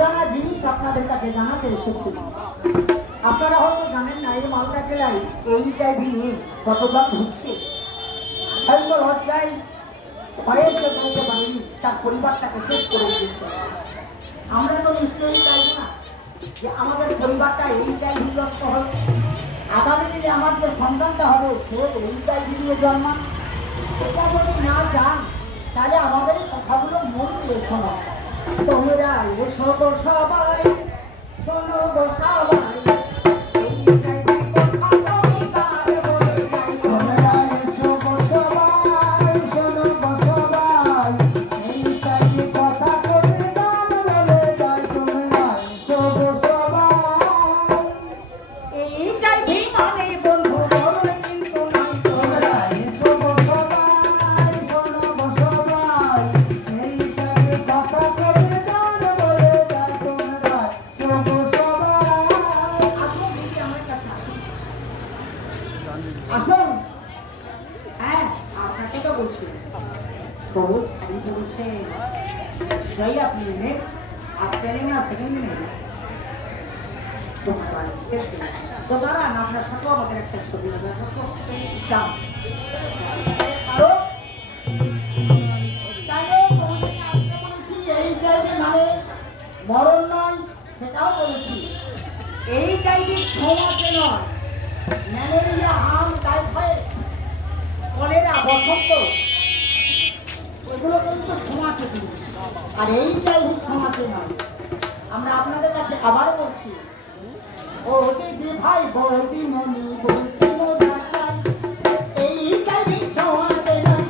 জানা জিনিস আপনাদের কাছে জানাতে এসেছি। আপনারা হয়তো জানেন না এই মালদা জেলায় এইচআইভি নিয়ে কতজন ঢুকছে। হয়তো লজ্জায় হয়েছে বলতে পারিনি, তার পরিবারটাকে শেষ করে দিয়েছে। আমরা তো নিশ্চয়ই চাইব না যে আমাদের পরিবারটা এইচআইভি গ্রস্ত হবে। আগামী দিনে আমার যে সন্তানটা হবে সে এইচআইভি নিয়ে জন্মা। এটা যদি না চান তাহলে আমাদের এই কথাগুলো মন দিয়ে শোনো। তোমরা এসো গো সবাই, শোনো গো সবাই, মরণ নয় সেটাও বলেছি। এই চাইলে ছোঁয়াতে নয়, ম্যালেরিয়া, হাম, টাইফয়েড, কলেরা, বসন্ত এগুলো কিন্তু ছোঁয়াতে জিনিস, আর এই চাইলে ছোঁয়াতে নয়। আমরা আপনাদের কাছে আবার বলছি, ও যে ভাই বৌদি মনি বলছি